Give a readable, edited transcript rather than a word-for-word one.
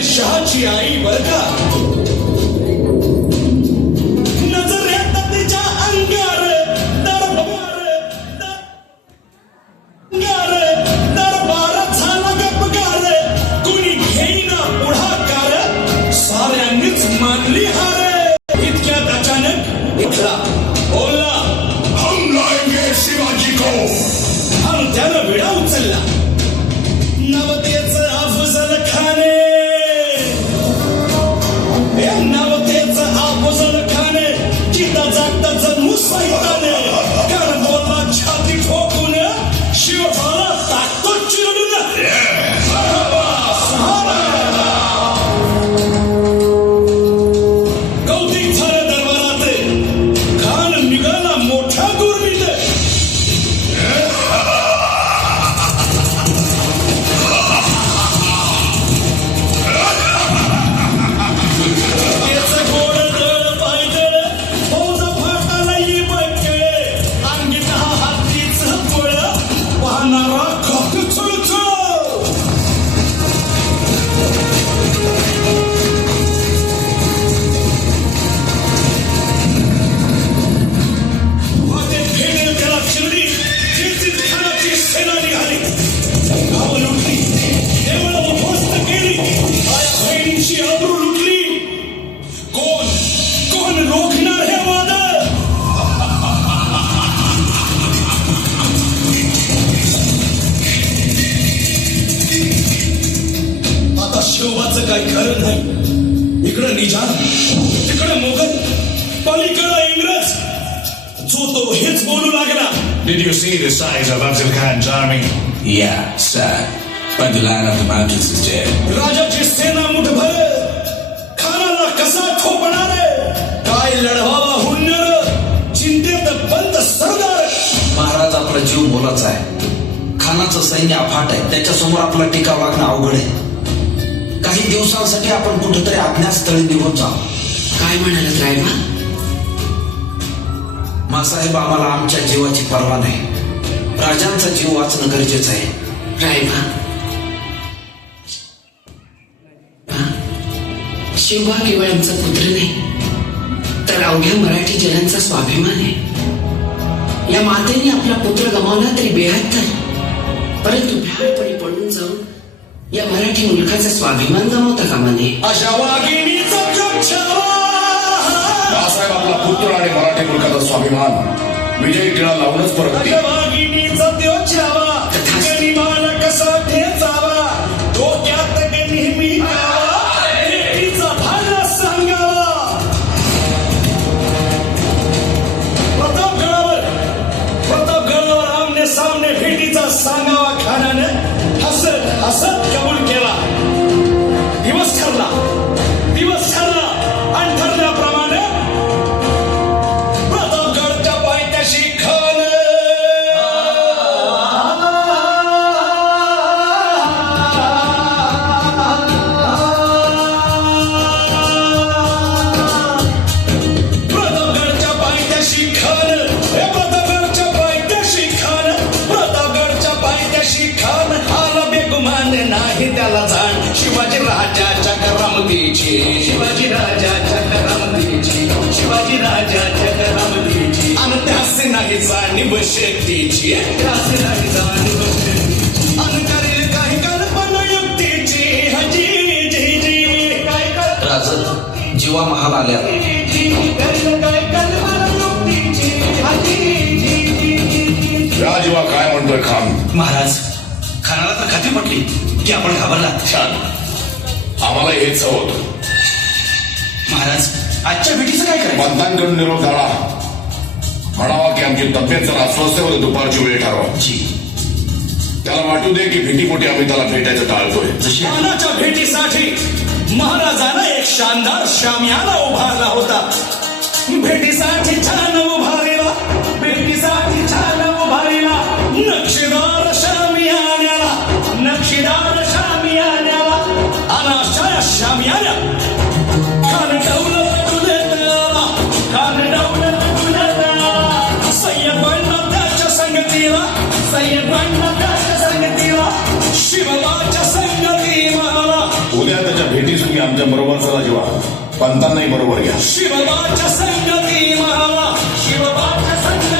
आदिलशहाची आई बर का. नजरेत तिच्या अंगार दरबार झाला गपगार. कुणी घेईना पुढाकार, साऱ्यांनीच मानली हार. इतक्यात अचानक उठला, बोलला, हम लाएंगे शिवाजी को. आणि त्यानं विडा उचलला. नवतेचं अफजल खाने, नवतेचं अफजल खाने, चिता जागता जन्मू सैताने. कारण बोलला छाती ठोकून, शिवबाला टाकतो चिरडून. कौतिक झालं दरबारात, खान निघाला मोठा गुरमीत. शिवबाचं काही खरं नाही. इकडं निजाम, तिकडं मोगल, पलीकडं इंग्रज. जो तो हेच बोलू लागला. Did you see the size of Afzal Khan's army? Yeah, sir. But the line of the mountains is dead. राजाची सेना मुठभर, खानाला कसा ठोपणार. काय लढवावा हुन्नर, चिंतेत बंद सरदार. महाराज आपला जीव मोलाचा आहे. खानाचं सैन्य अफाट आहे. त्याच्यासमोर आपला टीका वागणं अवघड आहे. काही दिवसांसाठी आपण कुठेतरी अज्ञातस्थळी निघून जाऊ. काय म्हणालात रायबा? मासाहेब, आम्हाला आमच्या जीवाची पर्वा नाही. राजांचा जीव वाचणं गरजेचं आहे. रायबा, शिवबा केवळ आमचा पुत्र नाही, तर अवघ्या मराठी जनांचा स्वाभिमान आहे. या मातेने आपला पुत्र गमावला तरी बेहत्तर, परंतु भ्याडपणे पडून जाऊन या मराठी मुलकाचा स्वाभिमान गमावता कामा नये. अशा वाघिणीचा जग छावा. बाळासाहेब आपला पुत्र आणि मराठी मुलकाचा स्वाभिमान विजयी टिळा लावूनच परततील. अशा वाघिणीचा देव छावा. गनिमान कसा ठेचावा, डोक्यात नेहमी गावा, भेटीचा भाला सांगावा. प्रतापगडावर आमने सामने भेटीचा सांगावा. खानाने हसत हसत कबूल केला. दिवस ठरला आणि ठरल्याप्रमाणे प्रतापगडच्या पायथ्याशी खान आला बेगुमान नाही त्याला जाण. शिवाजी राजाच्या करामतीची, शिवाजी राजाच्या करामतीची, शिवाजी राजाच्या करामतीची. आणि त्यास नाही जाणीव शक्तीची, त्यास नाही जाणीव शक्तीची. आणि करेल काही कल्पना युक्तीची. हजी जी जी काय राजन, जीवा महाल आल्या. करेल काय कल्पना युक्तीची. हजी जी राजवा काय म्हणतोय खान? महाराज, खानाला तर खात्री पटली की आपण घाबरलात. छान, आम्हाला हेच हवं होतं. महाराज, आजच्या भेटीचं काय करायचं? मतदान करून निरोप झाला. म्हणावा की आमची तब्येत जर अस्वस्थ होते, दुपारची वेळ ठरवा. जी, त्याला वाटू दे की भीतीपोटी आम्ही त्याला भेटायचं टाळतोय. जशी खानाच्या भेटीसाठी महाराजानं एक शानदार शामियाना उभारला होता. भेटीसाठी छान उभारलेला, भेटीसाठी छान उभारलेला नक्षीदार शामियान्याला, नक्षीदार शामियान्याला. अनाशा शामियाना खान दौलत तुलत आला, खान दौलत तुलत आला. सय्यद बनला त्याच्या संगतीला, सय्यद बनला त्याच्या संगतीला, शिवबाच्या संगतीला. उद्या त्याच्या भेटी आमच्या बरोबर चला जीवा, पंतांनाही बरोबर घ्या. शिवबाच्या संगती महावा, शिवबाच्या संगती